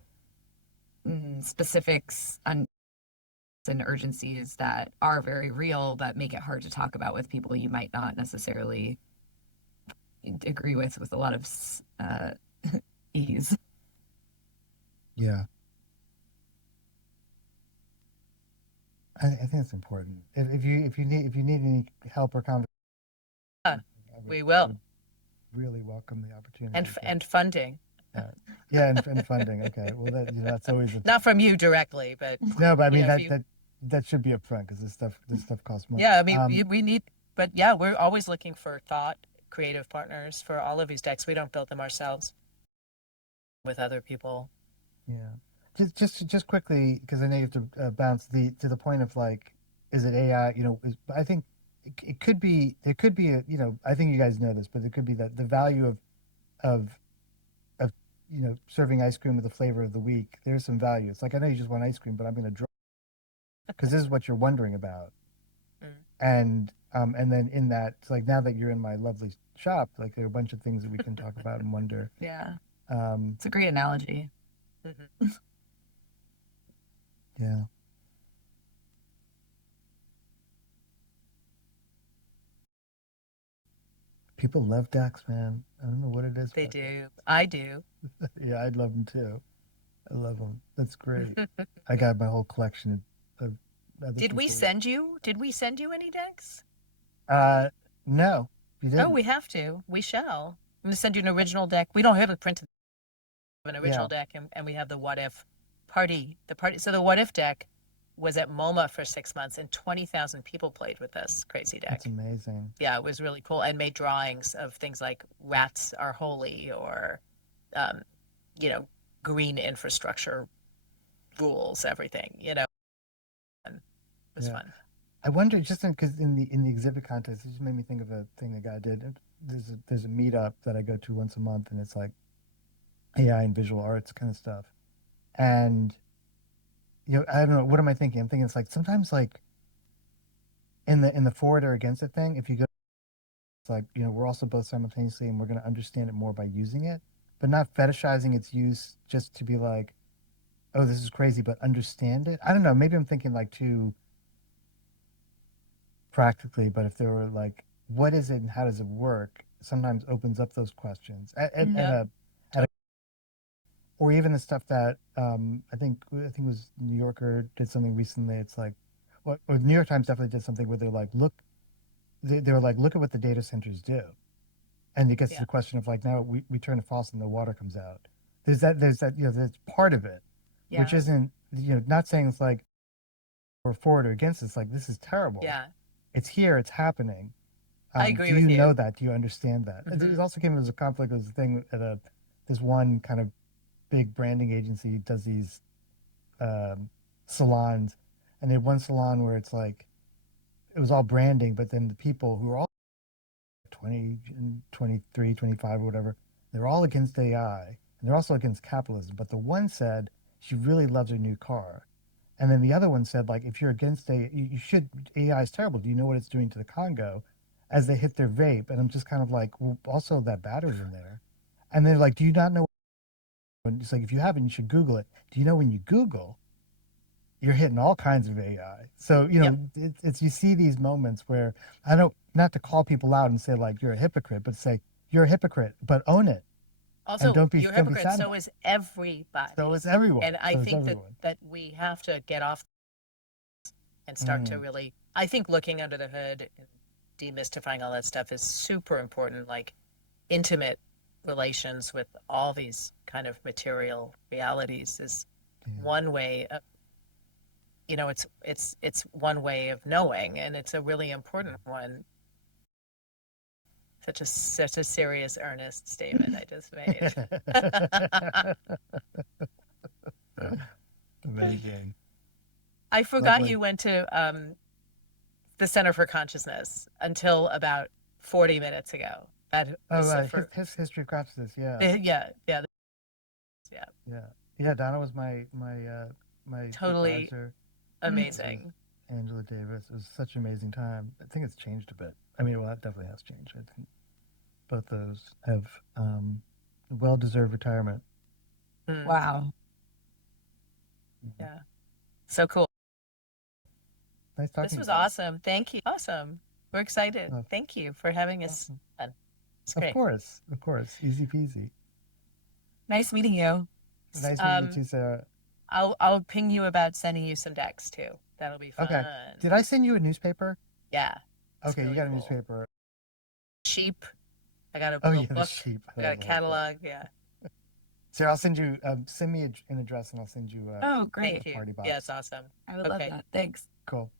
specifics and urgencies that are very real, that make it hard to talk about with people you might not necessarily agree with a lot of ease. Yeah. I think it's important. If you need any help or conversation, we will. Really welcome the opportunity. And funding. And funding. Okay. Well, that's always not from you directly, but no. But I mean that should be upfront, because this stuff costs money. Yeah, I mean we need, but yeah, we're always looking for creative partners for all of these decks. We don't build them ourselves. With other people. Yeah. Just quickly, because I know you have to bounce to the point of like, is it AI? I think it could be. There could be I think you guys know this, but it could be that the value of serving ice cream with the flavor of the week. There's some value. It's like, I know you just want ice cream, but I'm going to draw because this is what you're wondering about. And then in that, it's like now that you're in my lovely shop, like there are a bunch of things that we can talk about and wonder. Yeah. Um, It's a great analogy. yeah. People love decks, man. I don't know what it is. They do. I do. Yeah, I'd love them too. I love them. That's great. I got my whole collection of other Did we people's. send you? Did we send you any decks? No, you didn't. Oh, we have to. We shall. I'm gonna send you an original deck. We don't have a printed an original deck, and we have the what if party. The party. So the what if deck was at MoMA for 6 months, and 20,000 people played with this crazy deck. That's amazing. Yeah, it was really cool, and made drawings of things like rats are holy, or, you know, green infrastructure rules, everything. You know, and it was fun. I wonder, just because in the exhibit contest, it just made me think of a thing a guy did. There's a meetup that I go to once a month, and it's like AI and visual arts kind of stuff. And I don't know, what am I thinking? I'm thinking it's like sometimes like in the for it or against it thing, if you go, it's like we're also both simultaneously, and we're going to understand it more by using it, but not fetishizing its use just to be like, oh, this is crazy, but understand it. I don't know. Maybe I'm thinking like too practically, but if there were like, what is it and how does it work? Sometimes opens up those questions. Or even the stuff that I think it was New Yorker did something recently. It's like, or New York Times definitely did something where they're like, they were like, look at what the data centers do, and it gets to the question of like, now we turn a faucet and the water comes out. There's that there's part of it, which isn't not saying it's like we're for it or against it. It's like, this is terrible. Yeah, it's here, it's happening. I agree do with you. know that? Do you understand that? And it also came as a conflict. It was a thing at this one kind of big branding agency does these salons, and they had one salon where it's like it was all branding, but then the people who were all 20, 23, 25 or whatever, they're all against AI, and they're also against capitalism. But the one said she really loves her new car, and then the other one said, like, if you're against AI, you should. AI is terrible. Do you know what it's doing to the Congo? As they hit their vape, and I'm just kind of like, well, also that battery's in there, and they're like, do you not know? And it's like, if you haven't, you should Google it. Do you know when you Google, you're hitting all kinds of AI? So it's you see these moments where I don't, not to call people out and say like you're a hypocrite, but say you're a hypocrite, but own it. Also, don't be you're a hypocrite. sad So is everybody. So is everyone. And I think that we have to get off and start to really. I think looking under the hood and demystifying all that stuff is super important. Like intimate relations with all these kind of material realities is one way of, it's one way of knowing, and it's a really important one. Such a serious, earnest statement I just made. Amazing. I forgot you went to the Center for Consciousness until about 40 minutes ago. History of consciousness. Yeah. Donna was my totally supervisor. Amazing. Angela Davis. It was such an amazing time. I think it's changed a bit. I mean, well, that definitely has changed. I think both those have well-deserved retirement. Wow. Yeah. So cool. Nice talking. This was awesome. Thank you. Awesome. We're excited. Thank you for having us. Awesome. It's great. Of course. Easy peasy. Nice meeting you. Nice meeting you too, Sarah. I'll ping you about sending you some decks too. That'll be fun. Okay. Did I send you a newspaper? Yeah. Okay, really, you got a newspaper. Sheep. I got a book. Sheep. I got a catalog. Yeah. Sarah, I'll send you. Send me an address, and I'll send you. Great. Thank you. Party box. Yeah, it's awesome. I would love that. Thanks. Cool.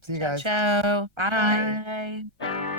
See you guys. Ciao. Bye. Bye.